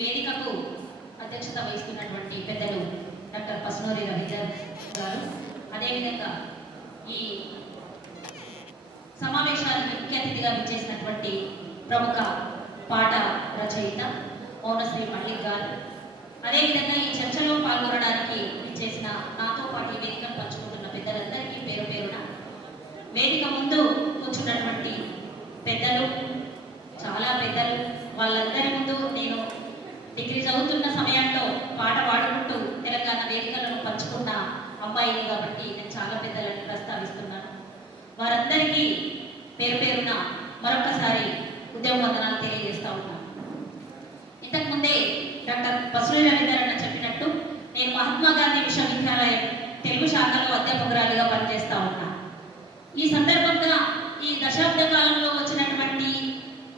వేదికకు అధ్యక్షత వహిస్తున్నటువంటి పెద్దలు డాక్టర్ పసునూరి రవీందర్ గారు, అదేవిధంగా ఈ సమావేశానికి ముఖ్య అతిథిగా విచ్చేసినటువంటి ప్రముఖ పాట రచయిత మౌనశ్రీ మల్లిక్ గారు, అదేవిధంగా ఈ చర్చలో పాల్గొనడానికి విచ్చేసిన నాతో పాటు ఈ వేదికను పంచుకుంటున్న పెద్దలందరికీ పేరు పేరున, వేదిక ముందు కూర్చున్నటువంటి పెద్దలు, చాలా పెద్దలు, వాళ్ళందరి ముందు నేను డిగ్రీ చదువుతున్న సమయంలో పాట పాడుకుంటూ తెలంగాణ వేదికలను పంచుకున్న అమ్మాయిని కాబట్టి నేను చాలా పెద్దలను ప్రస్తావిస్తున్నాను. వారందరికీ పేరు పేరున మరొకసారి ఉద్యమ వందనాలు తెలియజేస్తా ఉన్నాను. ఇంతకుముందే డాక్టర్ పసునూరి రవీందర్ అన్న చెప్పినట్టు నేను మహాత్మా గాంధీ విశ్వవిద్యాలయం తెలుగు శాఖలో అధ్యాపకురాలిగా పనిచేస్తా ఉన్నా. ఈ సందర్భంగా ఈ దశాబ్ద కాలంలో వచ్చినటువంటి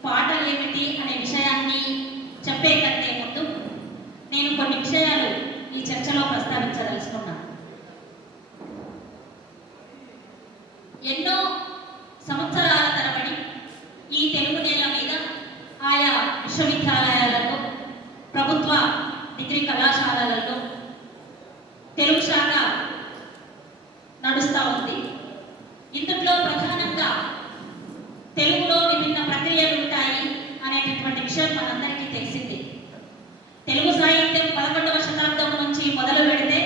పాటలు ఏమిటి అనే విషయాన్ని చెప్పే కంటే ముందు నేను కొన్ని విషయాలు ఈ చర్చలో ప్రస్తావించదలుచుకున్నాను. ఎన్నో సంవత్సరాల తరబడి ఈ తెలుగు నేల మీద ఆయా విశ్వవిద్యాలయాలలో, ప్రభుత్వ డిగ్రీ కళాశాలలలో తెలుగు శాఖ నడుస్తూ ఉంది. ఇందులో ప్రధానంగా తెలుగులో విభిన్న ప్రక్రియలు ఉంటాయి అనేటటువంటి విషయం మనందరికీ తెలిసింది. తెలుగు సాహిత్యం 11వ శతాబ్దం నుంచి మొదలు పెడితే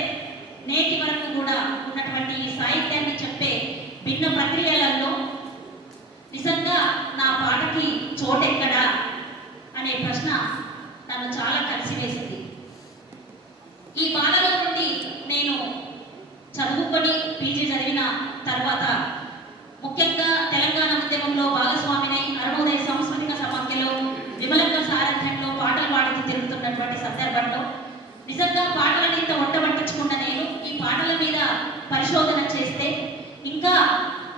నేటి వరకు కూడా ఉన్నటువంటి ఈ సాహిత్యాన్ని చెప్పే భిన్న ప్రక్రియలలో నిజంగా నా పాటకి చోటెక్కడా అనే ప్రశ్న నన్ను చాలా కలిసివేసింది. ఈ బాధలో నుండి నేను చదువుకొని పీజీ చదివిన తర్వాత ముఖ్యంగా తెలంగాణ ఉద్యమంలో భాగస్వామినై అరుణోదయ సాంస్కృతిక సమాఖ్యలో విమలక్క సారథ్యంలో పాటలు పాడుతూ తిరుగుతున్నటువంటి సందర్భంలో నిజంగా పాటలను ఇంత ఒట్టబట్టించుకున్న నేను ఈ పాటల మీద పరిశోధన చేస్తే ఇంకా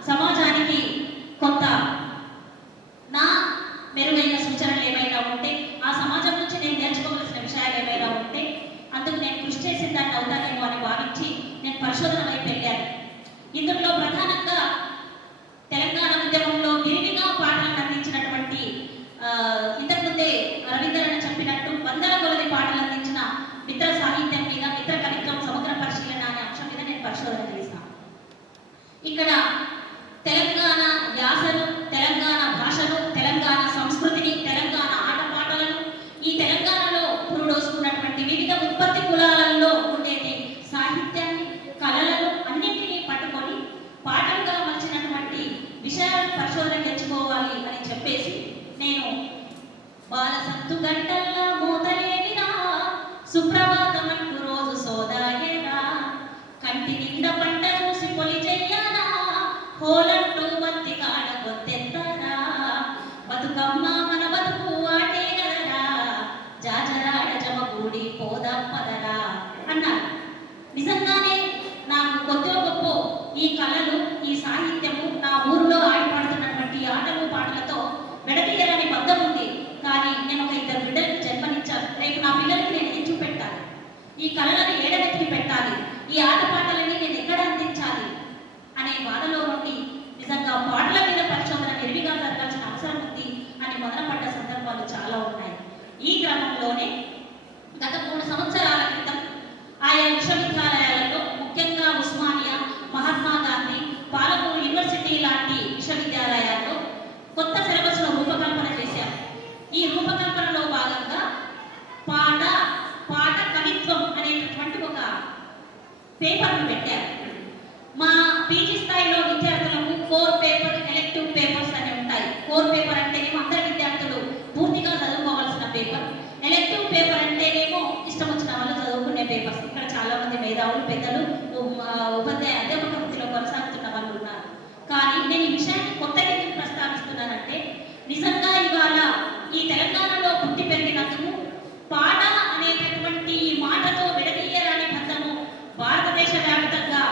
సమాజానికి కొంత నా మెరుగైన సూచనలు ఏమైనా ఉంటే, ఆ సమాజం నుంచి నేను నేర్చుకోవలసిన విషయాలు ఏమైనా ఉంటే అందుకు నేను కృషి చేసిన దాన్ని అవుతానేమో అని భావించి నేను పరిశోధన వైపు వెళ్ళాను. ఇందులో ప్రధానంగా తెలంగాణ ఉద్యమంలో విరివిగా పాటలను అందించినటువంటి ఇంతకుముందే రవీందర్ అని చెప్పినట్టు వందల కొలది పాటలు అందించిన మిత్ర సాహిత్యం మీద, మిత్ర కవిత్వం సమగ్ర పరిశీలన అనే అంశం మీద నేను పరిశోధన చేశాను. ఇక్కడ తెలంగాణ యాసను, తెలంగాణ భాషను, తెలంగాణ సంస్కృతిని, తెలంగాణ ఆటపాటలను, ఈ తెలంగాణలో పురుడోసుకున్నటువంటి వివిధ ఉత్పత్తి కులాలలో ఉండేటి సాహిత్యాన్ని, కళలను అన్నింటినీ పట్టుకొని పాటలుగా మలిచినటువంటి విషయాలను పరిశోధన తెచ్చుకోవాలి అని చెప్పేసి నేను బాలసత్తు గంటల్లా మూతలేవిరా, సుప్రభాతమంటూ రోజు సోదాయేరా, కంటి నిండా పంట చూసి పొలి చెయ్యాలా, హోలంటూ బత్తి కాడ గొత్తెత్తరా, బతుకమ్మ మన బతుకు ఆటే గదరా, జాజరాడ జమగూడి పోదా పదరా అన్నారు. నిజంగానే నాకు కొద్దిగా గొప్ప ఈ కళలు, ఈ సాహిత్యము, నా ఊరిలో ఆడిపాడుతున్నటువంటి ఆటలు పాటలతో విడదీయరాని బద్ధం ఉంది. కానీ నేను ఒక 2 బిడ్డలకు జన్మనిచ్చాను. రేపు నా పిల్లలకి నేను ఏం చూపెట్టాలి? ఈ కళలను ఏడవెత్తికి పెట్టాలి, ఈ ఆటపాటలని నేను ఎక్కడ అందించాలి అనే బాధలో నుండి నిజంగా పాటల మీద పరిశోధన విరివిగా జరగాల్సిన అవసరం ఉంది అని మొదలుపడ్డ సందర్భాలు చాలా ఉన్నాయి. ఈ క్రమంలోనే గత 3 సంవత్సరాల క్రితం ఆయా విశ్వవిద్యాలయాలలో, ముఖ్యంగా ఉస్మానియా, మహాత్మా గాంధీ, పాలమూరు యూనివర్సిటీ లాంటి విశ్వవిద్యాలయాల్లో కొత్త సిలబస్ను రూపకల్పన చేశారు. ఈ రూపకల్పనలో భాగంగా పాట కవిత్వం అనేటటువంటి ఒక పేపర్ను పెట్టారు. మా పీజీ స్థాయిలో విద్యార్థులకు కోర్ పేపర్, ఎలెక్టివ్ పేపర్స్ అనేవి ఉంటాయి. కోర్ పేపర్ అంటేనేమో అందరు విద్యార్థులు పూర్తిగా చదువుకోవాల్సిన పేపర్, ఎలెక్టివ్ పేపర్ అంటేనేమో ఇష్టం వచ్చిన వాళ్ళు చదువుకునే పేపర్స్. ఇక్కడ చాలా మంది మేధావులు, పెద్దలు, ఉపాధ్యాయ అధ్యాపక వృత్తిలో కొనసాగుతున్న వాళ్ళు ఉన్నారు. కానీ నేను ఈ విషయాన్ని కొత్తగా ఎందుకు ప్రస్తావిస్తున్నానంటే, నిజంగా ఇవాళ ఈ తెలంగాణలో పుట్టి పెరిగినందుకు పాట అనేటటువంటి మాటతో విడదీయరాని బంధము భారతదేశ వ్యాప్తంగా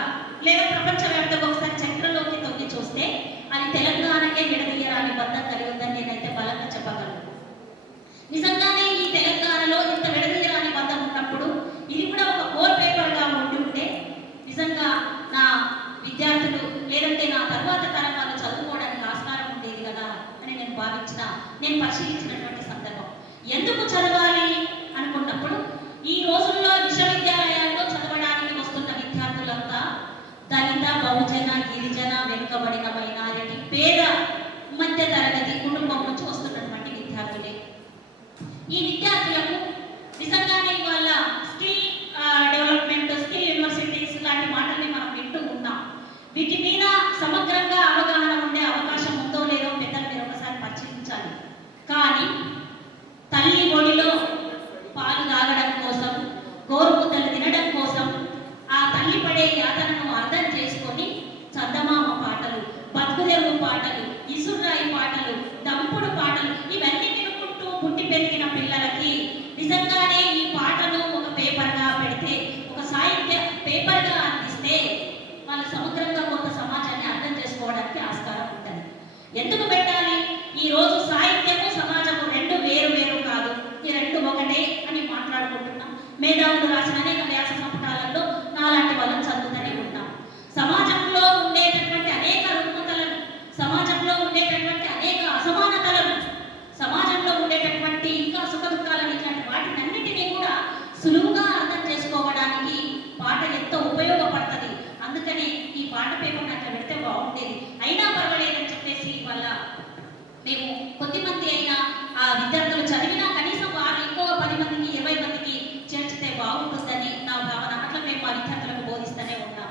లేదా ప్రపంచవ్యాప్తంగా ఒకసారి చరిత్రలోకి తొంగి చూస్తే అది తెలంగాణకే విడదీయరాని బంధం కలిగి ఉందని నేనైతే బలంగా చెప్పగలను. నిజంగానే ఈ తెలంగాణలో ఇంత విడదీయరాని బంధం ఉన్నప్పుడు ఇది కూడా ఒక కోర్ పేపర్గా ఉండి ఉంటే నిజంగా నా విద్యార్థులు లేదంటే నా తర్వాత తరం వాళ్ళు చదువుకోవడానికి ఆస్కారం ఉండేది కదా అని నేను భావించిన, నేను పరిశీలించినటువంటి సందర్భం. ఎందుకు చదవాలి బహుజన గిరిజన వెనుకబడిన మైనారిటీ పేద మధ్య తరగతి కుటుంబం నుంచి వస్తున్నటువంటి విద్యార్థులే. ఈ విద్యార్థులకు నిజంగానే వాళ్ళ స్కిల్ డెవలప్మెంట్, స్కిల్ యూనివర్సిటీస్ లాంటి మాటల్ని మనం వింటూ ఉన్నాం. వీటి మీద సమగ్రంగా అవగాహన ఉండే అవకాశం ఉందో లేదో పెద్దలు మీరు ఒకసారి పరిశీలించాలి. కానీ తల్లి ఒడిలో పాలు తాగడం కోసం, గోరుముద్దలు తినడం కోసం ఆ తల్లి పడే యాతనను అర్థం చేసుకొని చందమామ పాటలు, బతుకుదెరువు పాటలు, ఇసురాయి పాటలు, దంపుడు పాటలు ఇవన్నీ వినుకుంటూ పుట్టి పెరిగిన పిల్లలకి నిజంగానే ఈ పాటను ఒక పేపర్గా పెడితే, ఒక సాహిత్య పేపర్గా అందిస్తే వాళ్ళు సమగ్రంగా కొంత సమాజాన్ని అర్థం చేసుకోవడానికి ఆస్కారం ఉంటుంది. ఎందుకు పెట్టాలి? ఈ రోజు సాహిత్యము సమాజము రెండు వేరు వేరు కాదు, ఈ రెండు ఒకటే అని మాట్లాడుకుంటున్నాం. మేధావులు రాసిన అనేక వ్యాస సంపుటాలలో నాలాంటి వాళ్ళని చదువుతూనే ఉంటాం. సమాజంలో ఉండేటటువంటి అనేక రుగ్మతలను, సమాజంలో ఉండేటటువంటి అనేక అసమానతలను, సమాజంలో ఉండేటటువంటి ఇంకా సుఖ దుఃఖాలను, ఇట్లాంటి వాటినన్నిటినీ కూడా సులువుగా అర్థం చేసుకోవడానికి పాట ఎంతో ఉపయోగపడుతుంది. అందుకని ఈ పాట పేపర్ని అట్లా పెడితే బాగుండేది. అయినా పర్వాలేదని చెప్పేసి వల్ల మేము కొద్దిమంది అయినా ఆ విద్యార్థులు చదివినా కనీసం వారు ఇంకొక 10 మందికి 20 మందికి చేర్చితే బాగుంటుందని నా భావన. అట్లా మేము మా విద్యార్థులకు బోధిస్తూనే ఉన్నాం.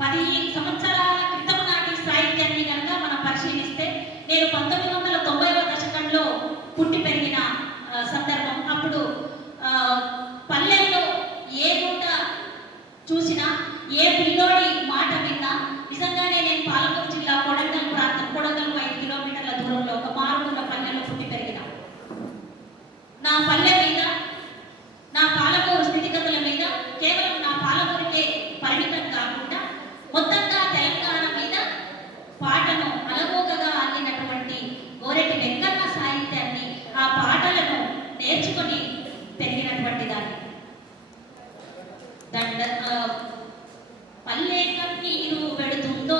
10 సంవత్సరాల క్రితం నాటి సాహిత్యాన్ని కనుక మనం పరిశీలిస్తే, నేను 1990వ దశకంలో పుట్టి పెరిగిన సందర్భం. అప్పుడు పల్లెల్లో ఏ గుంట చూసినా, ఏ పిల్లోడి మాట విన్నా, నిజంగానే నేను పాలమూరు జిల్లా కొడంగల్ ప్రాంతం, కొడంగల్కు 5 కిలోమీటర్ల దూరంలో ఒక మారుమూల పల్లెలో పుట్టి పెరిగిన నా పల్లె మీద, నా పాలమూరు స్థితిగతుల మీద, కేవలం నా పాలమూరుకే పరిమితం కాకుండా మొత్తంగా తెలంగాణ మీద పాటను అలవోకగా ఆగినటువంటి గోరెటి వెంకన్న సాహిత్యాన్ని, ఆ పాటలను నేర్చుకొని పెరిగినటువంటి దాన్ని. పల్లె కన్నీరు పెడుతుందో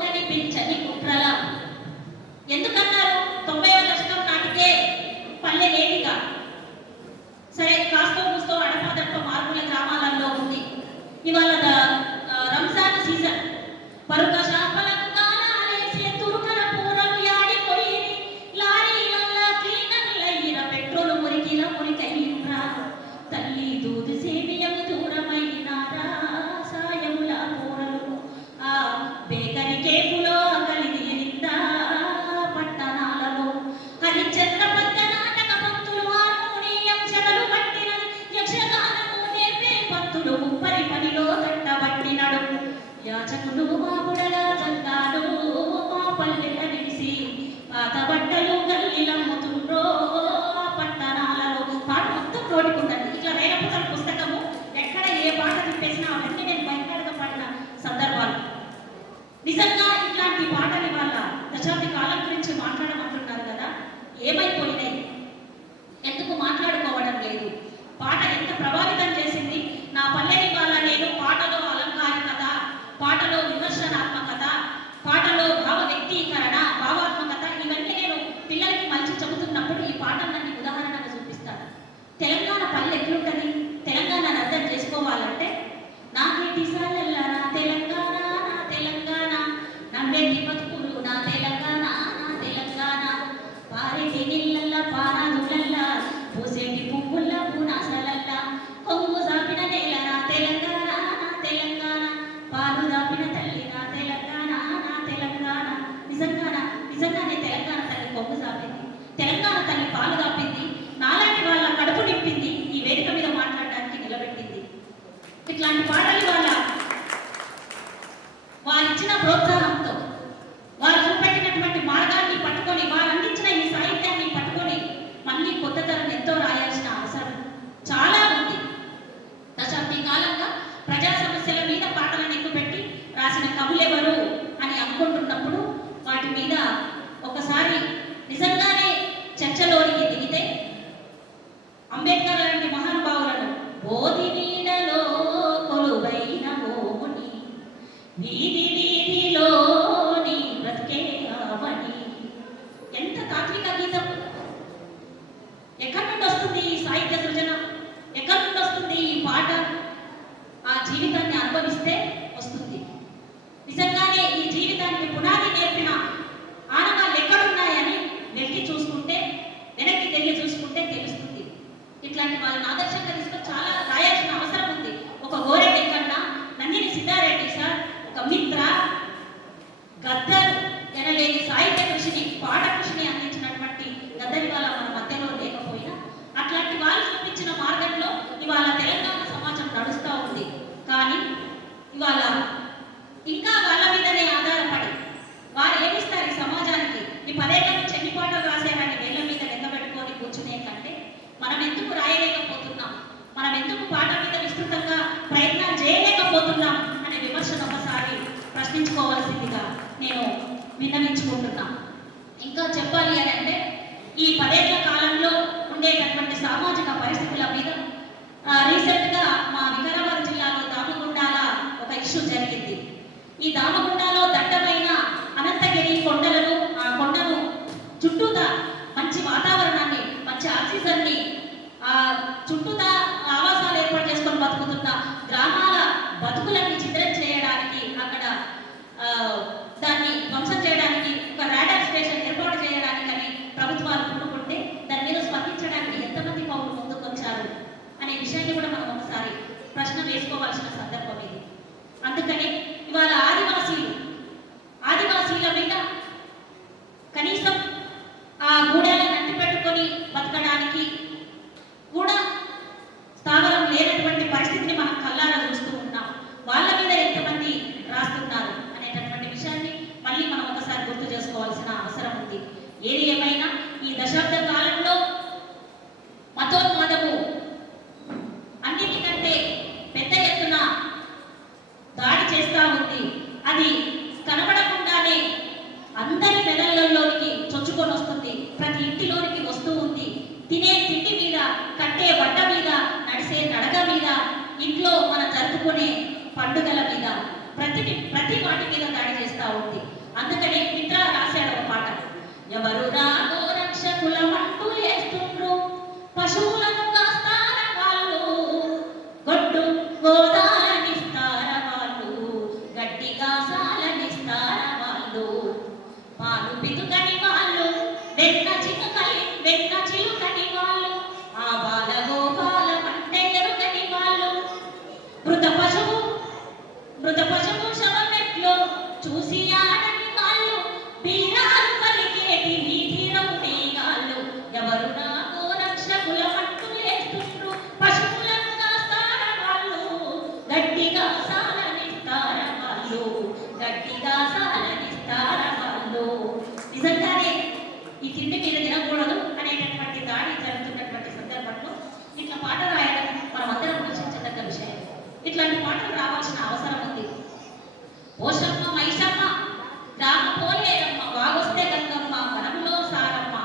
కనిపించని కుట్రల. ఎందుకన్నారు? 90వ దశకం నాటికే పల్లె లేనిగా. సరే, కాస్తో కూస్తో అడపాదడప మార్పుల గ్రామాలలో ఉంది. ఇవాళ రంజాన్ సీజన్. పరుక శాపలకు కాలాలేసే తురుకల పూరలు యాడిపోయి, లారీలల్ల క్లీనర్లయ్యిన పెట్రోలు మురికిల మురికయ్యిండ్రా. తల్లి దూదు సేమియము దూరమైనారా సాయముల పూరలు. ఆ బేకరి కేపులో కలిదిరిందా పట్టణాలలో. హరిచంద్ర పద్య నాటక పంతులు హార్మోనియం చెదలు పట్టినది. యక్షగానము నేర్పే పంతులు ముప్పరి పనిలో తట్టబట్టినడు. యాచకులు మాపుడగా చల్లాడు మా పల్లెల నిలిసి, పాత బట్టలు గల్లిలమ్ముతుండ్రో పట్టణాలలో. పాట మొత్తం తోడుకుందండి. ఇట్లా రేలపుతల పుస్తకము ఎక్కడ ఏ పాట తిప్పేసినా అవన్నీ నేను బయటగా పాడిన సందర్భాలు. నిజంగా ఇట్లాంటి పాటని వాళ్ళ దశాబ్ది కాలం గురించి మాట్లాడమంటున్నారు కదా, ఏమైపోయినాయి? ఎందుకు మాట్లాడుకోవడం లేదు? పాట ఎంత ప్రభావితం చేసింది నా పల్లెని. వాళ్ళ నేను పాటలో అలంకారికత, పాటలో విమర్శనాత్మకత, పాటలో భావ వ్యక్తీకరణ, భావాత్మకత ఇవన్నీ నేను పిల్లలకి మలిచి చెబుతున్నప్పుడు ఈ పాటలన్నీ ఉదాహరణగా చూపిస్తాను. తెలంగాణ పల్లె ఎట్లుంటుంది? తెలంగాణను అర్థం చేసుకోవాలంటే, నాకేటి సాలల్లా నా తెలంగాణ, నా తెలంగాణ, నవ్వేటి బతుకులు నా తెలంగాణ, నా తెలంగాణ, పారేటి నీళ్ళల్లా పానాదులల్లా, పూసేటి పువ్వుల్లా పూనాసలల్లా, కొంగు సాపిన నేల నా తెలంగాణ, నా తెలంగాణ, పాలు దాపిన తల్లి నా తెలంగాణ, నా తెలంగాణ. నిజంగానే తెలంగాణ తల్లి కొంగు సాపింది, తెలంగాణ తల్లి పాలు దాపింది, నాలాంటి వాళ్ళ కడుపు నింపింది, ఈ వేదిక మీద మాట్లాడడానికి నిలబెట్టింది. ఇట్లాంటి పాటలు వారిచ్చిన ప్రోత్సాహంతో, వారు చూపెట్టినటువంటి మార్గాన్ని పట్టుకొని, వారు అందించిన ఈ సాహిత్యాన్ని పట్టుకొని మళ్ళీ కొత్త తరం ఎంతో రాయాల్సిన అవసరం చాలా ఉంది. దశాబ్ది కాలంగా ప్రజా సమస్యల మీద పాటలను ఎక్కుపెట్టి రాసిన కవులెవరు అని అనుకుంటున్నప్పుడు వాటి మీద ఒకసారి నిజంగానే చర్చలోనికి దిగితే, అంబేద్కర్ లాంటి మహానుభావులను బోధి నీడలో కొలువైన మోముని, వీధి వీధిలోని బ్రతికే అవని. ఎంత తాత్విక గీతం! ఎక్కడి నుండి వస్తుంది ఈ సాహిత్య సృజన? ఎక్కడి నుండి వస్తుంది ఈ పాట? ఆ జీవితాన్ని అనుభవిస్తే వస్తుంది. మిత్ర, గద్దర్ ఎనలేని సాహిత్య కృషిని, పాఠ కృషిని అందించినటువంటి గద్దర్ ఇవాళ మన మధ్యలో లేకపోయినా అట్లాంటి వాళ్ళు చూపించిన మార్గంలో ఇవాళ తెలంగాణ సమాజం నడుస్తూ ఉంది. కానీ ఇవాళ ఇంకా వాళ్ళ మీదనే ఆధారపడి వారు ఏమిస్తారు ఈ సమాజానికి? ఈ 10 ఏళ్ల నుంచి ఎన్ని పాటలు రాసేవాడిని వేళ్ళ మీద లెక్కబెట్టుకొని కూర్చునే కంటే మనం ఎందుకు రాయలేకపోతున్నాం, మనం ఎందుకు పాట మీద విస్తృతంగా ప్రయత్నాలు చేయలేకపోతున్నాం అనే విమర్శను ఒకసారి ప్రశ్నించుకోవాల్సిందిగా నేను విన్నవించుకుంటున్నా. ఇంకా చెప్పాలి అని అంటే ఈ 10 ఏళ్ల కాలంలో ఉండేటటువంటి సామాజిక పరిస్థితుల మీద రీసెంట్గా మా వికారాబాద్ జిల్లాలో దామగుండాల ఒక ఇష్యూ జరిగింది. ఈ దామగుండాలో దట్టమైన అనంతగిరి కొండలను, ఆ కొండను చుట్టూతా మంచి వాతావరణాన్ని, మంచి ఆక్సిజన్ని, చుట్టూతా ఆవాసాలు ఏర్పాటు చేసుకొని బతుకుతున్న గ్రామాల బతుకులన్నీ చిత్రం చేయడానికి, అక్కడ దాన్ని ధ్వంసం చేయడానికి ఒక రాడార్ స్టేషన్ ఏర్పాటు చేయడానికి అని ప్రభుత్వాలు పూనుకుంటే దాని మీద స్పందించడానికి ఎంతమంది పౌరులు ముందుకొచ్చారు అనే విషయాన్ని కూడా మనం ఒకసారి ప్రశ్న వేసుకోవాల్సిన సందర్భం ఇది. అందుకని ఇవాళ ఆదివాసీల మీద కనీసం ఆ గూడాలను అంటి పెట్టుకొని బతకడానికి కూడా స్థావరం లేనటువంటి పరిస్థితిని మనం కళ్ళారా చూస్తూ ఉన్నాం. వాళ్ళ మీద ఎంతమంది రాస్తున్నారు అనేటటువంటి విషయాన్ని మళ్ళీ మనం ఒకసారి గుర్తు చేసుకోవాల్సిన అవసరం ఉంది. ఏది ఏమైనా ఈ దశాబ్ద కాలంలో మతోన్మాదము అన్నిటికంటే పెద్ద ఎత్తున దాడి చేస్తూ ఉంది. అది కనబడకుండానే అందరి మెదళ్ళలోనికి చొచ్చుకొని వస్తుంది, ప్రతి ఇంటిలోనికి వస్తూ ఉంది. తినే తిండి మీద, కట్టే బట్ట మీద, నడిసే నడక మీద, ఇంట్లో మనం జరుపుకునే పండుగల మీద, ప్రతి వాటి మీద దాడి చేస్తూ ఉంది. అందుకని మిత్ర రాశాడు ఒక పాట, ఎవరు రాగో రక్షకులమంటూ వేస్తుండ్రు, పశువులను కాస్తార వాళ్ళు, గొడ్డు గోదాలనిస్తార వాళ్ళు, గడ్డి గాసాలనిస్తార వాళ్ళు, పాలు పితుకని వాళ్ళు, వెన్న చిలుకని వాళ్ళు, ఆ బాల గోపాలం అంటే ఎరుకని వాళ్ళు, మృత పశువు శవమెట్లో చూసి ఆడని వాళ్ళు, బీరాలు పలికేటి వీధి రౌడీగాళ్ళు, ఎవరు నాకో రక్షకులమంటూ వేస్తుండ్రు, పశువులను కాస్తార వాళ్ళు, గడ్డిగా సాలనిస్తార వాళ్ళు, నిజంగానే ఈ తిండి మీద తినకూడదు అనేటటువంటి దాడి జరుగుతున్నటువంటి సందర్భంలో ఇట్లా పాట రాయడం మనం అందరం ఆలోచించదగ్గ విషయం. ఇట్లాంటి పాటలు రావాల్సిన అవసరం ఉంది. పోషమ్మ మైషమ్మ గ్రామ పోలేరమ్మ, వాగొస్తే గంగమ్మ, వనంలో సారమ్మ,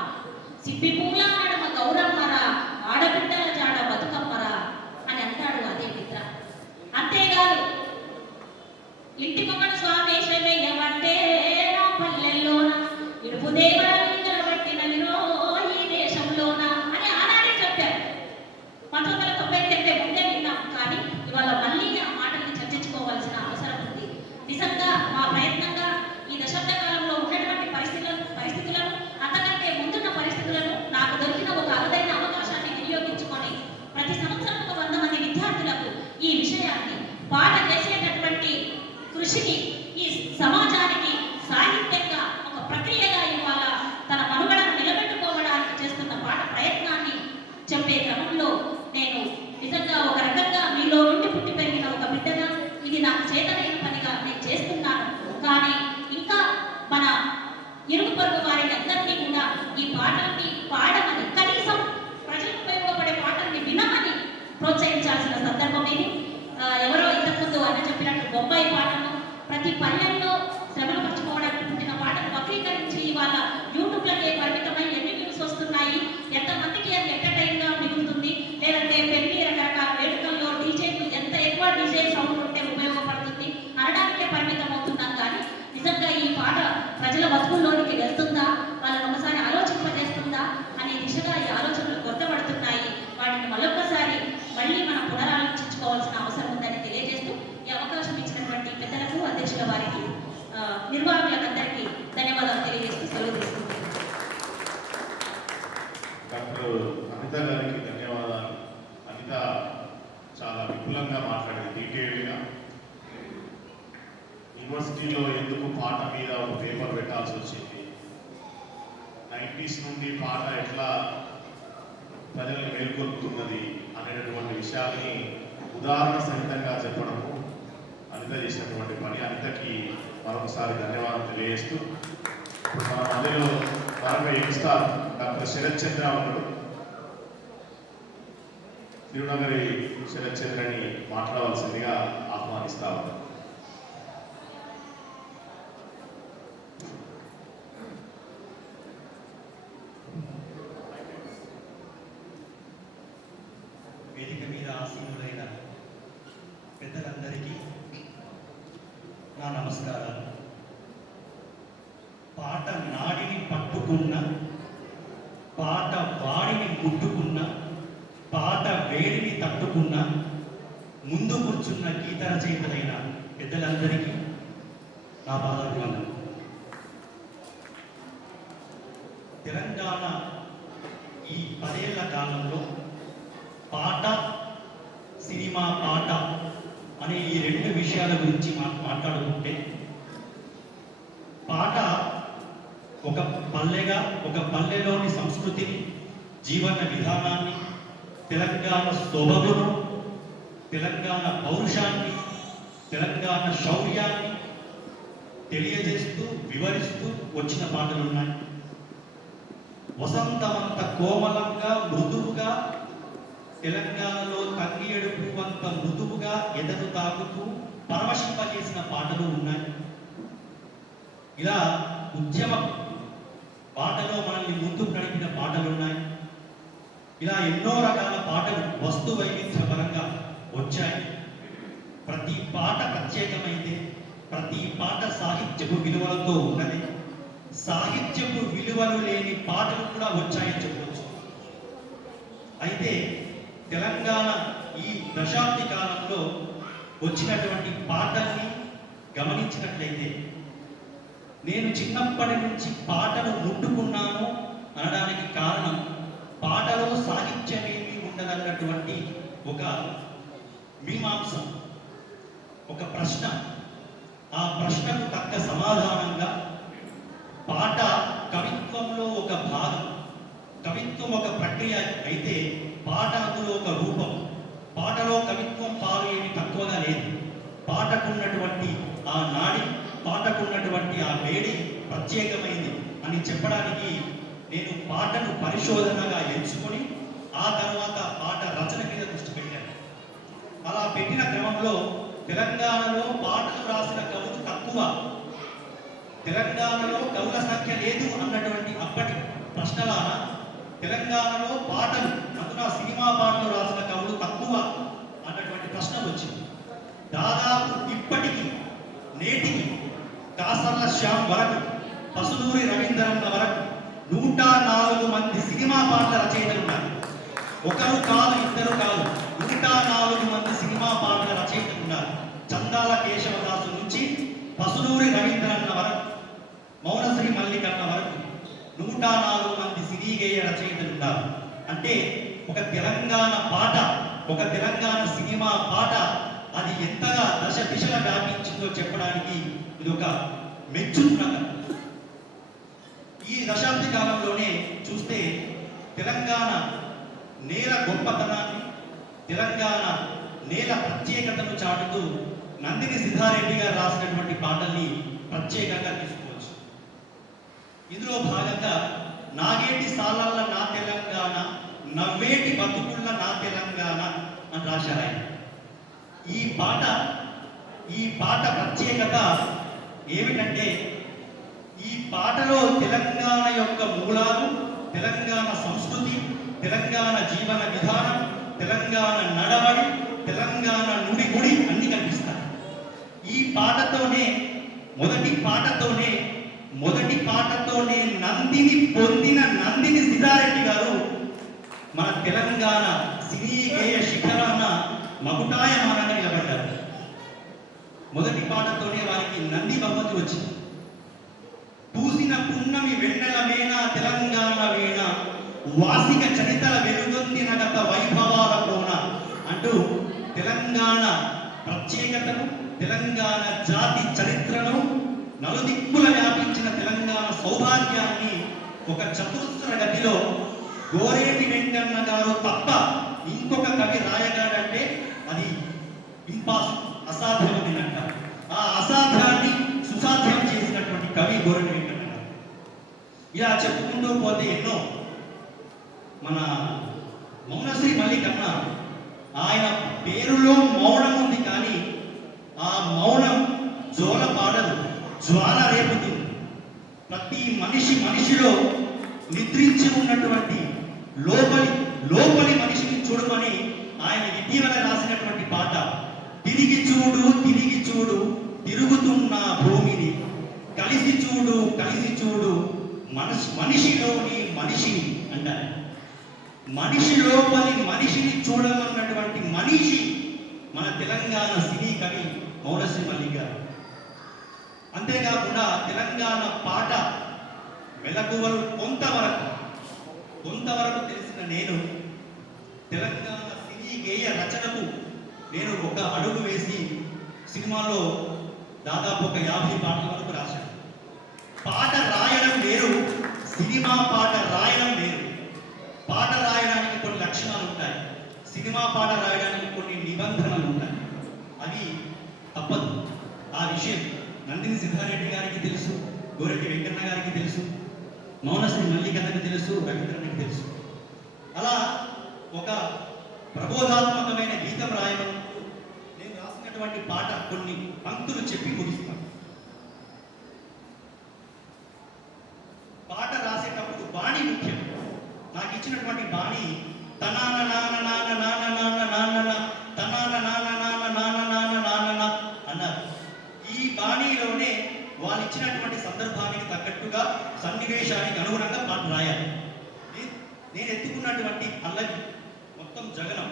సిప్పి పూల నడమ గౌరమ్మరా, ఆడబిడ్డల జాడ బతుకమ్మరా అని అంటాడు అదే మిత్ర. అంతేకాదు ఇంటికొకటి స్వాదేశమయ్యమంటే నా పల్లెల్లోన, ఇడుపు దేవరాలు నిలబట్టినవిరో ఈ దేశంలోన అని ఆనాడే చెప్పారు. 1990 కంటే ముందే విన్నాం. కానీ ఇవాళ మళ్ళీ ఆ మాటల్ని చర్చించుకోవాల్సిన అవసరం ఉంది. నిజంగా మా ప్రయత్నంగా ఈ దశాబ్ద కాలంలో ఉన్నటువంటి పరిస్థితులను అంతకంటే ముందున్న పరిస్థితులను నాకు దొరికిన ఒక అరుదైన అవకాశాన్ని వినియోగించుకొని ప్రతి సంవత్సరం 100 మంది విద్యార్థులకు ఈ విషయాన్ని పాట చేసేటటువంటి కృషిని ఈ సమాజానికి సాహిత్యంగా ఒక ప్రక్రియగా ఇవాళ తన మనుగడను నిలబెట్టుకోవడానికి చేస్తున్న పాట ప్రయత్నాన్ని చెప్పే క్రమంలో నేను నిజంగా ఒక రకంగా మీలో నుండి పుట్టి పెరిగిన ఒక బిడ్డగా ఇది నాకు చేతనైన పనిగా నేను చేస్తున్నాను. కానీ ఇంకా మన ఇరుగు పొరుగు వారిని అందరినీ కూడా ఈ పాటల్ని పాడమని, కనీసం ప్రజలకు ఉపయోగపడే పాటల్ని వినమని ప్రోత్సహించాల్సిన సందర్భం ఇది. ఎవరో ఇంతకుముందు అన్న చెప్పినట్టు బొంబాయి పాటను ప్రతి పల్లెల్లో శ్రమలు పంచుకోవడానికి పుట్టిన పాటను వక్రీకరించి ఇవాళ యూట్యూబ్లకే పరిమితమై ఎన్ని వ్యూస్ వస్తున్నాయి, ఎంతమందికి అది ఎంటర్టైన్గా మిగులుతుంది, లేదంటే పెళ్లి రకరకాల వేడుకల్లో డీజేకు ఎంత ఎక్కువ డీజే సౌండ్ ఉంటే ఉపయోగపడుతుంది అనడానికే పరిమితం అవుతున్నాం. కానీ నిజంగా ఈ పాట ప్రజల బతుకుల్లోనికి వెళ్తుందా, వాళ్ళని ఒకసారి ఆలోచింపజేస్తుందా అనే దిశగా ఈ ఆలోచనలు కొత్తపడుతున్నాయి. వాటిని మళ్ళీ మనం పునరాలోచించుకోవాల్సిన అవసరం ఉందని తెలియజేస్తూ ఈ అవకాశం ఇచ్చినటువంటి పెద్దలకు, అధ్యక్షుల వారికి, నిర్వాహకులందరికీ ధన్యవాదాలు తెలియజేస్తూ సెలవు. యూనివర్సిటీలో ఎందుకు పాట మీద ఒక పేపర్ పెట్టాల్సి వచ్చింది, 90s నుండి పాట ఎట్లా ప్రజల్ని మేల్కొల్పుతున్నది అనేటటువంటి విషయాన్ని ఉదాహరణ సహితంగా చెప్పడము అనిత చేసినటువంటి పని. అనితకి మరొకసారి ధన్యవాదాలు తెలియజేస్తూ, ఇప్పుడు మన మధ్యలో మరొక యంగ్స్టార్ డాక్టర్ శరత్ చంద్ర ఉన్నాడు. తిరునగరి శరత్ చంద్రని మాట్లాడవలసిందిగా ఆహ్వానిస్తా ఉన్నాడు. వేదిక మీద ఆసీనులైన పెద్దలందరికీ నా నమస్కారాలు. పాట నాడిని పట్టుకున్న, పాట వాడిని ముట్టుకున్న, పాట వేడిని తట్టుకున్న, ముందు కూర్చున్న గీత రచయితలైన పెద్దలందరికీ నా పాదాభివందనం. తెలంగాణ ఈ 10 ఏళ్ల కాలంలో పాట, సినిమా పాట అనే ఈ 2 విషయాల గురించి మాట్లాడుకుంటే, పాట ఒక పల్లెగా, ఒక పల్లెలోని సంస్కృతిని, జీవన విధానాన్ని, తెలంగాణ సొబగును, తెలంగాణ పౌరుషాన్ని, తెలంగాణ శౌర్యాన్ని తెలియజేస్తూ వివరిస్తూ వచ్చిన పాటలు ఉన్నాయి. వసంతమంత కోమలంగా, మృదువుగా, తెలంగాణలో తంగియడు పువ్వంత మృదువుగా ఎదను తాగుతూ పరవశింపజేసిన పాటలు ఉన్నాయి. ఇలా ఉద్యమ పాటలో మనల్ని ముందుకు నడిపిన పాటలు ఉన్నాయి. ఇలా ఎన్నో రకాల పాటలు వస్తు వైవిధ్యపరంగా వచ్చాయి. ప్రతి పాట ప్రత్యేకమైతే, ప్రతి పాట సాహిత్యపు విలువలతో ఉన్నది. సాహిత్యపు విలువలు లేని పాటలు కూడా వచ్చాయని చెప్పవచ్చు. అయితే తెలంగాణ ఈ దశాబ్ది కాలంలో వచ్చినటువంటి పాటల్ని గమనించినట్లయితే, నేను చిన్నప్పటి నుంచి పాటలు ముట్టుకున్నాను అనడానికి కారణం, పాటలో సాహిత్యమేమి ఉండదన్నటువంటి ఒక మీమాంస, ఒక ప్రశ్న. ఆ ప్రశ్నకు తగ్గ సమాధానంగా పాట కవిత్వంలో ఒక భాగం, కవిత్వం ఒక ప్రక్రియ అయితే పాట అందులో ఒక రూపం. పాటలో కవిత్వం పాలు ఏమి తక్కువగా లేదు. పాటకున్నటువంటి ఆ నాడి, పాటకున్నటువంటి ఆ వేడి ప్రత్యేకమైంది అని చెప్పడానికి నేను పాటను పరిశోధనగా ఎంచుకొని ఆ తర్వాత పాట రచన మీద దృష్టి పెట్టాను. అలా పెట్టిన క్రమంలో తెలంగాణలో పాటలు రాసిన కవులు తక్కువ, తెలంగాణలో కవుల సంఖ్య లేదు అన్నటువంటి అప్పటి ప్రశ్నలాన తెలంగాణలో పాటలు, అందున సినిమా పాటలు రాసిన కవులు తక్కువ అన్నటువంటి ప్రశ్న వచ్చింది. దాదాపు ఇప్పటికి నేటికి కాసర్ల శ్యామ్ వరకు, పసులూరి రవీంద్రన్న వరకు 104 మంది సినిమా పాటల రచయితలు ఉన్నారు. ఒకరు కాదు, ఇద్దరు కాదు, 104 మంది సినిమా పాటల రచయితలు ఉన్నారు. చందాల కేశవదాసు నుంచి పసులూరి రవీంద్రన్న వరకు, మౌనశ్రీ మల్లికన్న వరకు 104 మంది సినీ గేయ రచయితలు ఉన్నారు. అంటే ఒక తెలంగాణ పాట, ఒక తెలంగాణ సినిమా పాట అది ఎంతగా దశ దిశగా వ్యాపించిందో చెప్పడానికి ఇది ఒక మెచ్చుకున్న. ఈ దశాబ్ది కాలంలోనే చూస్తే తెలంగాణ నేల గొప్పతనాన్ని, తెలంగాణ నేల ప్రత్యేకతను చాటుతూ నందిని సిద్ధారెడ్డి గారు రాసినటువంటి పాటల్ని ప్రత్యేకంగా తీసుకోవచ్చు. ఇందులో భాగంగా నాగేటి సాలల్ల నా తెలంగాణ, నవ్వేటి బతుకుళ్ళ నా తెలంగాణ అని రాశారు ఆయన. ఈ పాట ప్రత్యేకత ఏమిటంటే, ఈ పాటలో తెలంగాణ యొక్క మూలాలు, తెలంగాణ సంస్కృతి, తెలంగాణ జీవన విధానం, తెలంగాణ నడవడి, తెలంగాణ నుడిగుడి అన్ని కనిపిస్తాయి. ఈ పాటతోనే మొదటి పాటతోనే నందిని పొందిన నందిని సిద్ధారెడ్డి గారు మన తెలంగాణ సినీ గేయ శిఖరాన మకుటాయమానంగా నిలబడ్డారు. మొదటి పాటతోనే వారికి నంది బహుమతి వచ్చింది. పూసిన పున్నమి వెన్నెల మేన తెలంగాణ వీణ, వాసిక చరితల వెలుగొందిన గత వైభవాల కోన అంటూ తెలంగాణ ప్రత్యేకతను, తెలంగాణ జాతి చరిత్రను నలుదిక్కుల వ్యాపించిన తెలంగాణ సౌభాగ్యాన్ని ఒక చతురస్ర గతిలో గోరేటి వెంకన్న గారు తప్ప ఇంకొక కవి రాయగాడంటే అది అసాధ్యమని అంటారు. ఆ అసాధ్యాన్ని సుసాధ్యం చేసినటువంటి కవి గోరేటి వెంకన్న గారు. ఇలా చెప్పుకుంటూ పోతే ఎన్నో. మన మౌనశ్రీ మల్లికన్న ఆయన పేరులో మౌనం ఉంది, కానీ ఆ మౌనం జోల పాడదు, జ్వాల రేపుతుంది. ప్రతి మనిషిలో నిద్రించి ఉన్నటువంటి లోపలి మనిషిని చూడమని ఆయన ఇటీవల రాసినటువంటి పాట. తిరిగి చూడు తిరుగుతున్న భూమిని, కలిసి చూడు మనిషిలోని మనిషిని అంటారు. మనిషి లోపలి మనిషిని చూడమన్నటువంటి మనిషి మన తెలంగాణ సినీ కవి మౌనశ్రీ మల్లిక్ గారు. అంతేకాకుండా తెలంగాణ పాట మెలకువలు కొంతవరకు తెలిసిన నేను తెలంగాణ సినీ గేయ రచనకు నేను ఒక అడుగు వేసి సినిమాలో దాదాపు ఒక 50 పాటల వరకు రాశాను. పాట రాయడం వేరు, సినిమా పాట రాయడం వేరు. పాట రాయడానికి కొన్ని లక్షణాలు ఉంటాయి, సినిమా పాట రాయడానికి కొన్ని నిబంధనలు ఉంటాయి. అది తప్పదు. ఆ విషయం నందిని సిద్ధారెడ్డి గారికి తెలుసు, గోరెడ్డి వెంకన్న గారికి తెలుసు, మౌనశ్రీ మల్లికన్నకి తెలుసు, రవీంద్రనికి తెలుసు. అలా ఒక ప్రబోధాత్మకమైన గీతం రాయడం, నేను రాసినటువంటి పాట కొన్ని పంక్తులు చెప్పి ముగిస్తాను. పాట రాసేటప్పుడు బాణి ముఖ్యం. నాకు ఇచ్చినటువంటి బాణి తనాన నాన్న నాన్న నాన్న నాన్న నాన్న తనాన నాన్న నాన్న నాన్న నాన్న నాన్న అన్నారు. ఈ బాణీలోనే వాళ్ళు ఇచ్చినటువంటి సందర్భానికి తగ్గట్టుగా సన్నివేశానికి అనుగుణంగా పాట రాయాలి. నేను ఎత్తుకున్నటువంటి పల్లవి మొత్తం జగనం.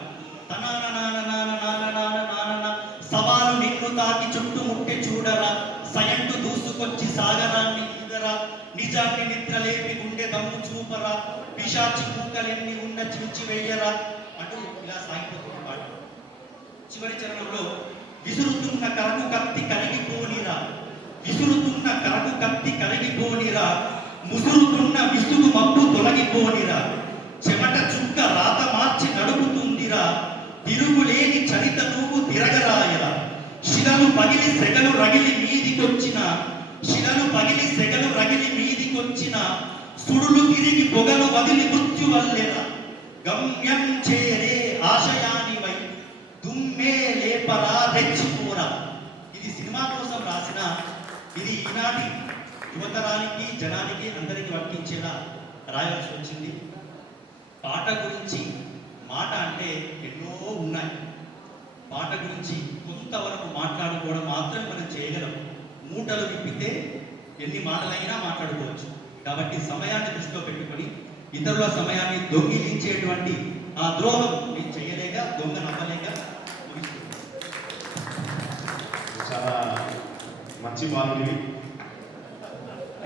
తనాన నాన్న నాన్న నాన్న నాన్న నాన్న సవాలు నిన్ను తాకి చుట్టుముట్టే చూడరా, సయంటు దూసుకొచ్చి సాగరాన్ని ఈదరా, నిజాన్ని నిద్రలేపి గుండె దమ్ము చూపరా, పిశాచి కుక్కలెన్ని ఉన్న చించి వెయ్యరా అంటూ ఇలా సాగిపోతున్న పాట. చివరి చరణంలో విసురుతున్న కరకు కత్తి కరిగిపోనిరా, విసురుతున్న కరకు కత్తి కరిగిపోనిరా, ముసురుతున్న విసుగు మబ్బు తొలగిపోనిరా, చెమట చుక్క రాత మార్చి నడుపుతుందిరా, తిరుగులేని చరిత నువ్వు తిరగరాయరా, శిలలు పగిలి సెగలు రగిలి మీదికొచ్చిన సుడులు తిరిగి పొగలు వదిలి మృత్యు వల్లెరా, గమ్యం చేరే ఆశయానివై దుమ్మే లేపరా రెచ్చిపోరా. ఇది సినిమా కోసం రాసిన, ఇది ఈనాటి యువతరానికి జనానికి అందరికీ వర్తించేలా రాయాల్సి వచ్చింది. పాట గురించి మాట అంటే ఎన్నో ఉన్నాయి. పాట గురించి కొంతవరకు మాట్లాడుకోవడం మాత్రం మనం చేయగలం. మూటలు విప్పితే ఎన్ని మాటలైనా మాట్లాడుకోవచ్చు. కాబట్టి సమయాన్ని దృష్టిలో పెట్టుకొని ఇతరుల సమయాన్ని దొంగిలించేటువంటి ఆ ద్రోహం నేను చేయలేక, దొంగ నమ్మలేక చాలా మంచి బాలుడివి.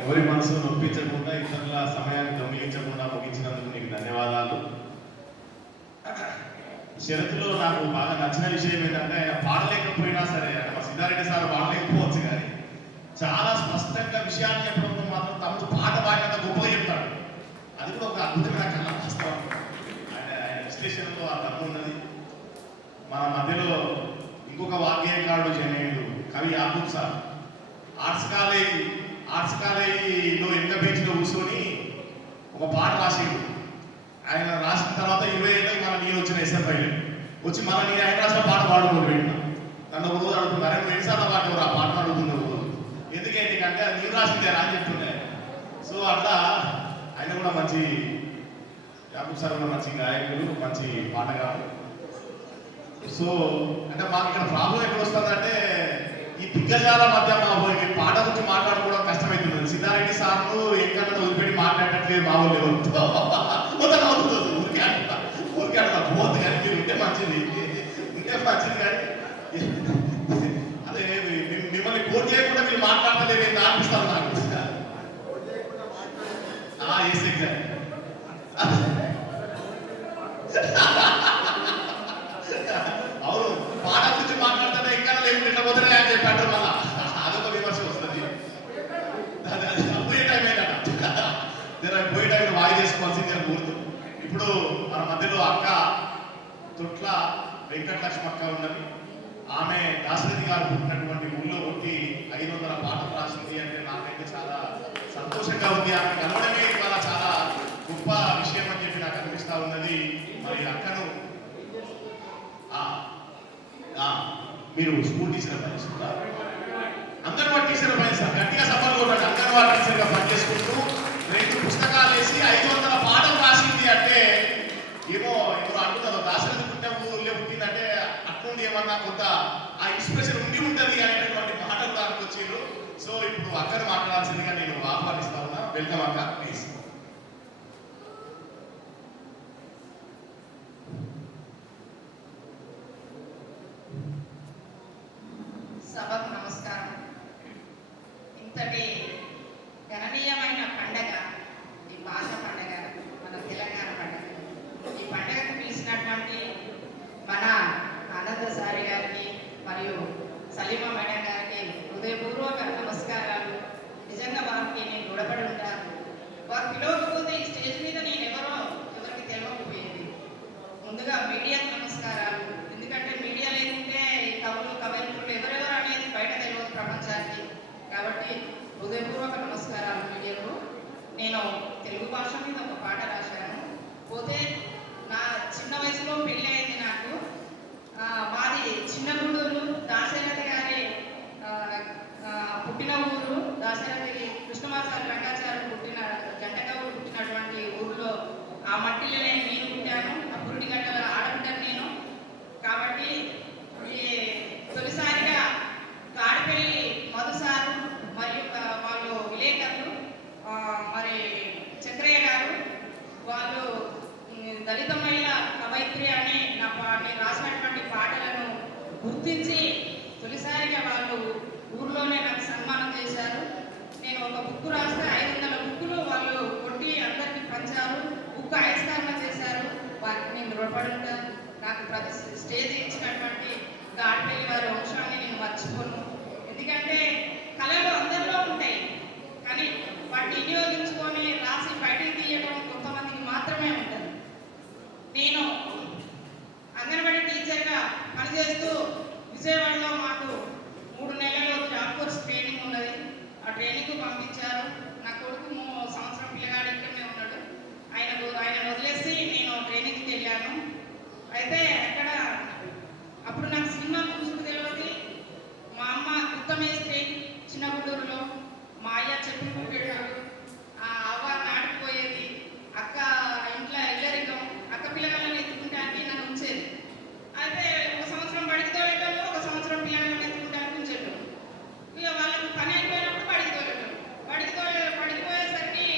ఎవరి మనసు నొప్పించకుండా, ఇతరుల సమయాన్ని దొంగిలించకుండా ముగించినందుకు నీకు ధన్యవాదాలు. షరతులో నాకు బాగా నచ్చిన విషయం ఏంటంటే, ఆయన పాడలేకపోయినా సరే, మా సిద్ధారెడ్డి సార్ పాడలేకపోవచ్చు కానీ చాలా స్పష్టంగా విషయాన్ని చెప్పడంతో మాత్రం తమకు పాట బాగా గొప్పగా చెప్తాడు. అది కూడా ఒక అద్భుతమైన కళ వాస్తవం. ఆయన విశ్లేషణలో ఆ తప్పు ఉన్నది. మన మధ్యలో ఇంకొక వాగ్గేయకారుడు జనేయుడు కవి యాకూబ్ సార్ ఆర్ట్స్ కాలేజీలో ఎంత బెంచ్లో కూర్చొని ఒక పాట రాసిండు. ఆయన రాసిన తర్వాత 20 ఏళ్ళకి మన నేను వచ్చిన ఎస్ఎఫ్ఐలో వచ్చి మన నేను ఆయన రాసిన పాట పాడుకోండి పెట్టినా. నన్ను ఒక రోజు అడుగుతున్నారు, నువ్వు ఎన్నిసార్లు పాట ఆ పాట అడుగుతున్నావు రోజు ఎందుకంటే అది నేను రాసిందేనా అని చెప్తుండే. సో అట్లా ఆయన కూడా మంచి, యాకూబ్ సార్ కూడా మంచి గాయకుడు, మంచి పాటగాడు. సో అంటే మాకు ఇక్కడ ప్రాబ్లం ఎక్కడ వస్తుందంటే, ఈ దిగ్గజాల మధ్య మా పాట గురించి మాట్లాడుకోవడం కష్టమవుతుంది. సిద్ధారెడ్డి సార్లు ఎక్కడ వదిలిపెట్టి మాట్లాడట్లేదు మా వాళ్ళు ఊరికే అట్లా పోతుంది. కానీ మీరు ఉంటే మంచిది కానీ అదే మిమ్మల్ని కోట్ చేయకుండా మీరు మాట్లాడలేదు ఏంటి అనిపిస్తాను నాకు. అవును, పాట గురించి మాట్లాడితే ఎక్కడ లేకుండా పోతే అని చెప్పాడు. మళ్ళా అదొక విమర్శ వస్తుంది. లక్ష్మక్క ఉన్నది. ఆమె దాశరథి గారు పుట్టినటువంటి ఊళ్ళో పుట్టి 500 పాటలు రాసింది అంటే నాకైతే చాలా సంతోషంగా ఉంది. ఆమె కలవడమే ఇవాళ చాలా గొప్ప విషయం అని చెప్పి నాకు అనిపిస్తా ఉన్నది. మరి అక్కను మీరు స్కూల్ టీచర్ పనిచేస్తున్నారు, అంగన్వాడీ టీచర్ పనిచేస్తారు, గట్టిగా సఫలు కూడా అంగన్వాడీ టీచర్గా పనిచేసుకుంటూ 2 పుస్తకాలు వేసి 500 పాటలు రాసింది అంటే ఏమో ఎవరు అంటున్నారు దాశరథి పుట్టిన ఊళ్ళో పుట్టిందంటే అట్నుండి ఏమన్నా కొంత ఆ ఇన్స్పిరేషన్ ఉండి ఉంటుంది అనేటటువంటి మాటలు దానికి వచ్చిండ్రు. సో ఇప్పుడు అక్కను మాట్లాడాల్సిందిగా నేను ఆహ్వానిస్తా ఉన్నా. వెల్కమ్ అక్క, ప్లీజ్. సభకు నమస్కారం. ఇంతటి గణనీయమైన పండగ ఈ భాష పండగ, మన తెలంగాణ పండగ. ఈ పండగకు పిలిచినటువంటి మన ఆనందసారి గారికి మరియు సలీమా మేడం గారికి హృదయపూర్వక నమస్కారాలు. నిజంగా వారికి నేను రుణపడి ఉంటాను. వారు పిలవకపోతే ఈ స్టేజ్ మీద నేను ఎవరికి తెలియకపోయేది. ముందుగా మీడియాకు నమస్కారాలు. ఎందుకంటే మీడియా లేకుంటే ఈ కవులు కవయిత్రులు ఎవరెవరు అనేది బయట తెలియదు ప్రపంచానికి. కాబట్టి హృదయపూర్వక నమస్కారాలు మీడియాకు. నేను తెలుగు భాష మీద ఒక పాట రాశాను. పోతే నా చిన్న వయసులో పెళ్ళి అయింది నాకు. మాది చిన్నగూడూరు, దాశరథి గారి పుట్టిన ఊరు. దాశరథి కృష్ణమాచారి రంగాచార్య పుట్టిన జంటకవులు పుట్టినటువంటి ఊరిలో ఆ మట్టిలో నేను పుట్టాను. ఆ పురుడి గంటల ఆడబిడ్డను నేను. కాబట్టి ఈ తొలిసారిగా తాడిపల్లి మధుసారు మరియు వాళ్ళు విలేకరులు మరి చక్రయ్య గారు వాళ్ళు దళిత మహిళ కవయిత్రి అని నేను రాసినటువంటి పాటలను గుర్తించి తొలిసారిగా వాళ్ళు ఊర్లోనే నాకు సన్మానం చేశారు. నేను ఒక బుక్ రాస్తే 500 బుక్కులు వాళ్ళు కొట్టి అందరికీ పంచారు. బుక్ ఆవిష్కరణ చేశారు. వారికి నేను రుణపడి ఉంటాను. నాకు ప్రతి స్టేజ్ ఇచ్చినటువంటి గాడిపల్లి వారి వంశాన్ని నేను మర్చిపోను. ఎందుకంటే కళలు అందరిలో ఉంటాయి, కానీ వాటిని వినియోగించుకొని రాసి బయటికి తీయడం కొంతమందికి మాత్రమే ఉంటుంది. నేను అంగన్వాడీ టీచర్గా పనిచేస్తూ విజయవాడలో మాకు 3 నెలలు జాబ్ కోర్స్ ట్రైనింగ్ ఉన్నది. ఆ ట్రైనింగ్ పంపించారు. నా కొడుకు 3 సంవత్సరం పిల్లగాడు ఇక్కడనే ఉన్నాడు. ఆయన వదిలేసి నేను ట్రైనింగ్కి వెళ్ళాను. అయితే అక్కడ అప్పుడు నాకు సినిమా చూసుకు తెలియదు. మా అమ్మ ఉత్తమేస్తే చిన్నగూడూరులో మా అయ్య చెప్పి పుట్టాడు. ఆ అవ్వ నాటుకుపోయేది. అక్క ఇంట్లో ఇల్లరికం, అక్క పిల్లగాళ్ళని ఎత్తుకుంటానికి నన్ను ఉంచేది. అయితే 1 సంవత్సరం బడికి తోలేటోళ్ళు, 1 సంవత్సరం పిల్లగాళ్ళని ఎత్తుకుంటానికి ఉంచేటోళ్ళు. ఇక వాళ్ళకి పని అయిపోయినప్పుడు బడికి తోలేటోళ్ళు. బడికి పోయేసరికి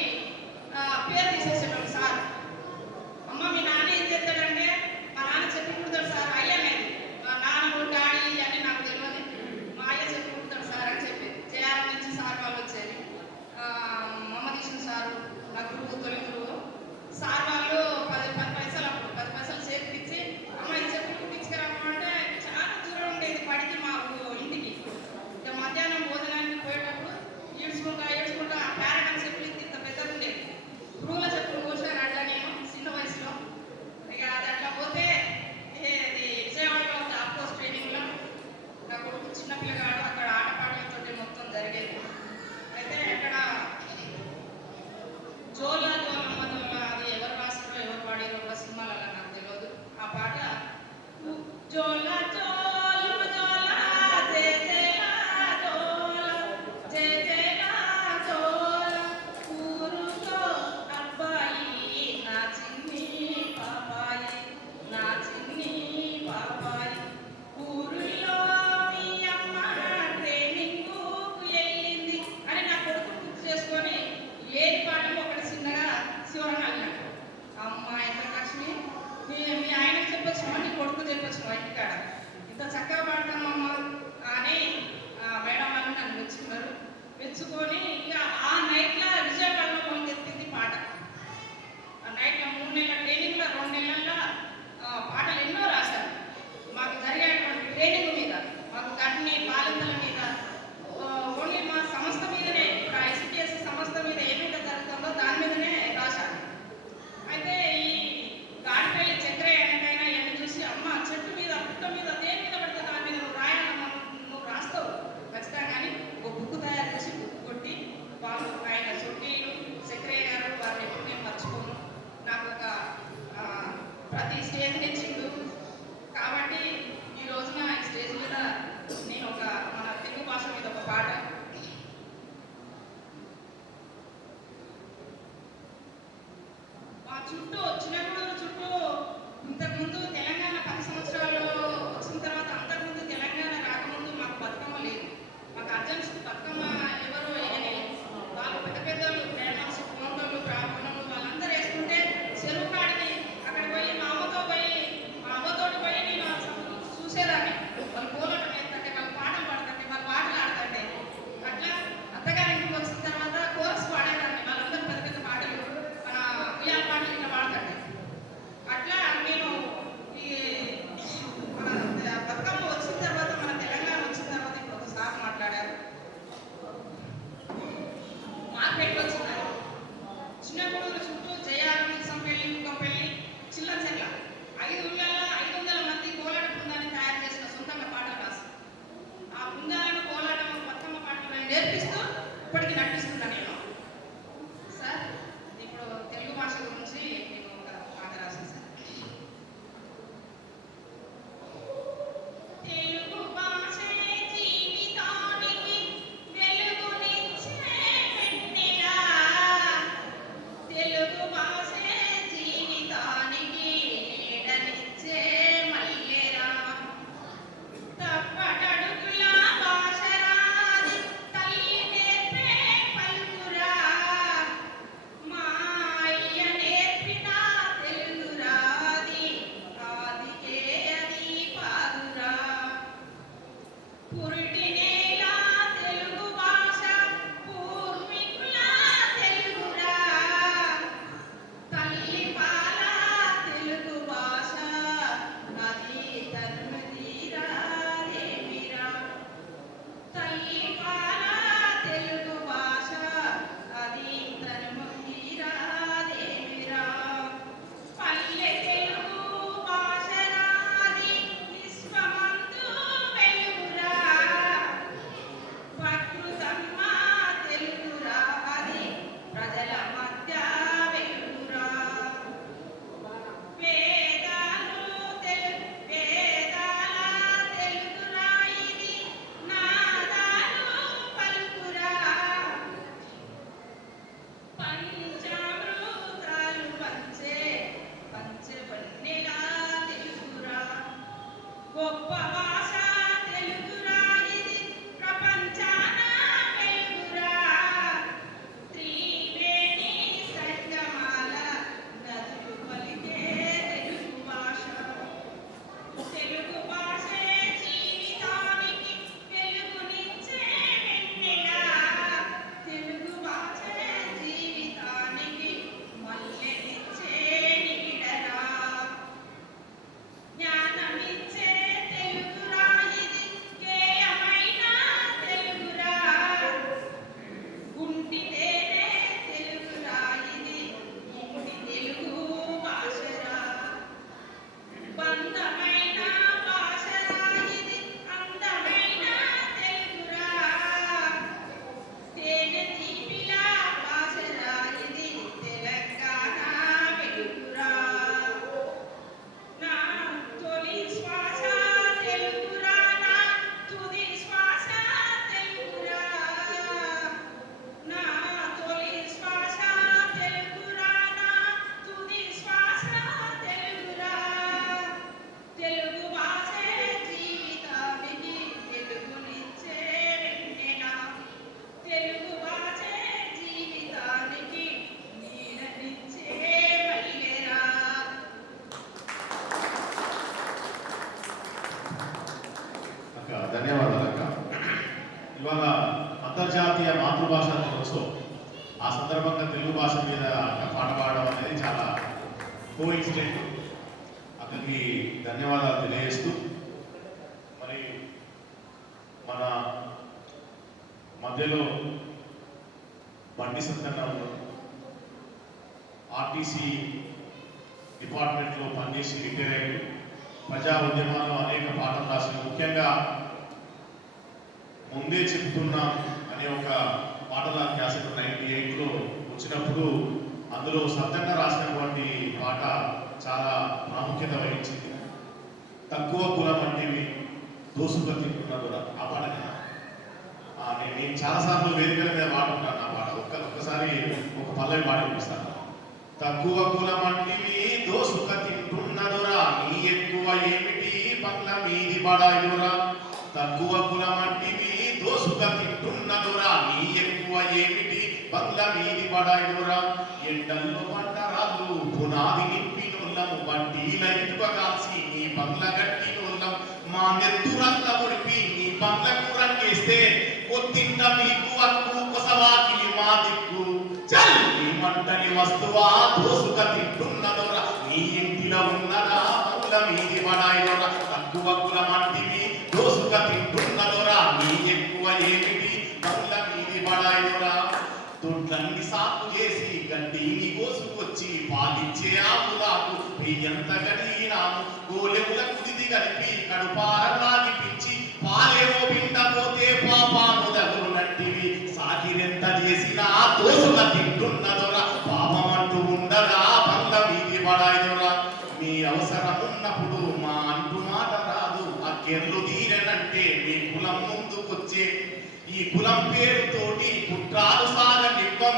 పేరు తీసేసేటోళ్ళు సార్. అమ్మ మీ నాన్న ఏం చేస్తాడంటే, మా నాన్న చెప్పి పుడతాడు సార్ అయ్యనేది. మా నాన్న డాడీ అని నాకు తెలియదు. మా అయ్య చెప్పి పుడతాడు సార్ అని చెప్పి చేయాల నుంచి సార్ వాళ్ళు వచ్చేది. మమ్మ తీసిన సారు నా గురువు, తొలి గురువు సార్ వాళ్ళు 10 పైసలు అప్పుడు 10 పైసలు చేతికి ఇచ్చి అమ్మ ఈ చెప్పి తీసుకురామంటే చాలా దూరం ఉండేది పడికి మా ఇంటికి. ఇక మధ్యాహ్నం భోజనానికి పోయేటప్పుడు ఏడ్చుకుంటా ఆ పేరెంట్స్ చెప్పులు ఇంత పెద్దగా ఉండేది. గురువుల చెప్పులు కూర్చొని అట్లా నేను చిన్న వయసులో. ఇక అది అట్లా పోతే విజయవాడలో జాబ్ కోర్స్ ట్రైనింగ్లో నా కొడుకు చిన్న పిల్లగాడు అక్కడ ఆటపాటలతో మొత్తం జరిగేది. అయితే అక్కడ జోలా జోలమ్మ జోలా అది ఎవరు రాస్తారో ఎవరు పాడారో కూడా సినిమాలలో నాకు తెలియదు. ఆ పాట జోలా జోలమ్మ జోలా జయ జయలా జోలా జయ జయలా జోలా ఊరులో అబ్బాయి నా చిన్ని పాపాయి నా చిన్ని పాపాయి ఊరిలో మీ అమ్మ ట్రైనింగ్కు వెళ్ళింది అని నా కొడుకు గుర్తు చేసుకొని ఏది పాటలు ఒకటి చిన్నగా శివరణ అన్నాడు. అమ్మ ఎంత లక్ష్మి, మీ ఆయనకు చెప్పొచ్చు, నీ కొడుకు చెప్పొచ్చు ఇంటికాడ ఇంత చక్కగా పాడతామమ్మ అని మేడం వాళ్ళు నన్ను మెచ్చుకున్నారు. మెచ్చుకొని ఇంకా ఆ నైట్లో విజయవాడలో వాళ్ళు ఎత్తింది పాట. ఆ నైట్లో 3 నెలల ట్రైనింగ్లో 2 నెలల్లో పాటలు ఎన్నో రాశారు. మాకు జరిగేటువంటి ట్రైనింగ్ మీద, మాకు గడ్ని బాలింతల మీద, ఓన్లీ మా సంస్థ మీదనే ఐసిటిఎస్ సంస్థ మీద ఏమైతే జరుగుతుందో దాని మీదనే రాశాను. అయితే ఈ గాడిపల్లి చక్రయ్య అనేకైనా ఇవన్నీ చూసి అమ్మ చెట్టు మీద పుట్ట మీద చుట్టూ చిన్నగూడూరు చుట్టూ ఇంతకుముందు తెలంగాణ 10 సంవత్సరాలు వచ్చిన తర్వాత అంతకుముందు తెలంగాణ రాకముందు మాకు బతుకమ్మ లేదు. మాకు అర్జెంట్స్ బతుకమ్మ ఎవరు వేయలేదు. వాళ్ళు పెద్ద పెద్దలు ప్రేమస్ కోండలు ప్రాపణలు వాళ్ళందరూ వేసుకుంటే చెరువు కాడిని అక్కడ పోయి మా అమ్మతోటి పోయి నేను చూసేదాన్ని. వాళ్ళు కోలటం వేస్తుంటే వాళ్ళు పాటలు పాడుతుంటే వాళ్ళు పాటలు ఆడుతుంటే అట్లా అత్తగారింటికి వచ్చిన తర్వాత కోర్స్ పాడేదాన్ని. వాళ్ళందరూ పెద్ద పెద్ద పాటలు మన ఉయ్యాల పాటలు ఇట్లా పాడుతుంటే అట్లా నేను ఈ మన బతుకమ్మ వచ్చిన తర్వాత మన తెలంగాణ వచ్చిన తర్వాత ఇప్పుడు ఒకసారి మాట్లాడారు. మార్కెట్ వచ్చినారు చిన్నగూడూరు చుట్టూ జయారం సంపెల్లి కుక్కపల్లి చిల్లచెర్ల 500 మంది కోలాట బృందాన్ని తయారు చేసిన సొంతంగా పాటలు రాసి ఆ బృందాలను కోలాటం బతుకమ్మ పాటలు నేర్పిస్తూ ఇప్పటికీ నటిస్తున్నా నేను. సార్ ఇప్పుడు తెలుగు భాష గురించి నేను ఒక పాట రాశాను సార్. తెలుగు భాషే జీవితానికి వెలుగునిచ్చే వెన్నెల. తెలుగు భాషే జీవితానికి నీడనిచ్చే మల్లెరా. తప్పటడుగుల భాషరాది తల్లి నేర్పే పలుకురా. మా అయ్య నేర్పిన తెలుగురాది ఆదికే అది పాదురా. పురిటి నేల తెలుగు భాష పూర్వీకుల తెలుగురా. తల్లి పాల తెలుగు భాష నది తన్మదిరా దేవిరా. తల్లి పాల తెలుగు భాష అది తన్మదిరా దేవిరా. పల్లె తెలుగు భాష నాది విశ్వమందు వెలుగురా. ప్రకృతమ్మ తెలుగురా అది ప్రజల మధ్య వెలుగురా. వేదాల తెలుగురా ఇది నాదాలు పలుకురా. పంచామృతాలు పంచే పంచవన్నెల తెలుగురా. గొప్ప భాష తెలుగురా ఇది ప్రపంచాన వెలుగురా. త్రివేణి సంగమాల నదులు పలికే తెలుగు భాష. తెలుగు భాషే జీవితానికి వెలుగునిచ్చే వెన్నెల. తెలుగు భాషే జీవితానికి మల్లెనిచ్చే నీడరా. జ్ఞానమిచ్చే తెలుగురా ఇది గేయమైన తెలుగురా. గుంటితేనే తెలుగురా ఇది ఇంటి తెలుగు భాషరా. బంధమైన భాషరా ఇది అందమైన తెలుగురా. తేనె తీపిల భాషరా ఇది తెలంగాణ వెలుగురా. నా తొలి శ్వాస తెలుగురా. నా తుది శ్వాస తెలుగురా. నా తొలి శ్వాస తెలుగురా. నా తుది శ్వాస తెలుగురా. తెలుగు భాషే జీవితానికి వెలుగునిచ్చే వెన్నెల. తెలుగు భాషే జీవితానికి నీడనిచ్చే మల్లెరా. అక్క ధన్యవాదాలు అక్క. ఇవాళ అంతర్జాతీయ మాతృభాష దినోత్సవం. ఆ సందర్భంగా తెలుగు భాష మీద అక్క పాట పాడడం అనేది చాలా కోఇన్సిడెంట్. అక్కడికి ధన్యవాదాలు తెలియజేస్తూ మరి మన మధ్యలో బండి సంతన్న ఉన్నారు. ఆర్టీసీ డిపార్ట్మెంట్లో పనిచేసి రిటైర్ అయ్యారు. ప్రజా ఉద్యమాల్లో అనేక పాటలు రాసిన, ముఖ్యంగా ముందే చెప్తున్నాం అనే ఒక పాటల క్యాసెట్ 98లో వచ్చినప్పుడు అందులో సత్యంగా రాసినటువంటి పాట చాలా ప్రాముఖ్యత వహించింది. తక్కువ కులం వంటివి దోసుపతి కూడా ఆ పాట నేను చాలాసార్లు వేదికల మీద పాడుకుంటాను. ఆ పాట ఒక్కసారి ఒక పల్లవి పాట వినిపిస్తాను. తక్కువ కులమంటివి దోసుక తింటున్నదురా నీ ఎక్కువ ఏమిటి బంగ్ల మీది బడాయురా తక్కువ కులమంటివి దోసుక తింటున్నదురా నీ ఎక్కువ ఏమిటి బంగ్ల మీది బడాయురా ఎండల్లో మంటరాళ్ళు పునాది నింపినోళ్ళము బట్టీల ఇటుక కాల్చి నీ బంగ్ల గట్టినోళ్ళం మా నెత్తురంతా ఉడిపి నీ బంగ్లకు రంగేస్తే కొత్తింట మీకు అక్కు కొసవాకిలి మా దిక్కు చల్ నీ మంటని వస్తువా దోసుక తింటున్నదోరా నీ ఇంటిలో ఉన్నదా బంగ్ల మీది బడాయిలోరా తక్కువ కులమంటివి దోసుక తింటున్నదోరా నీ ఎక్కువ ఏమిటి బంగ్ల మీది బడాయిలోరా దొడ్లన్నీ సాపు చేసి గడ్డిని కోసుకొచ్చి పాలిచ్చే ఆవులాకు ఎంత గడిగినాము గోలెముల కుదిది కలిపి కడుపార లాగిపించి పాలేమో పిండపోతే పాపాను దగురునట్టివి సాకిరెంత చేసినా దోసుక తింటున్నదొరా పాపమంటూ ఉండదా బంగ్ల మీది బడాయిదొరా మీ అవసరం ఉన్నప్పుడు మా అంటూ మాట రాదు ఆ కెర్లు తీరనంటే మీ కులం ముందుకొచ్చే ఈ కులం పేరుతోటి కుట్రాలు సాగనివ్వం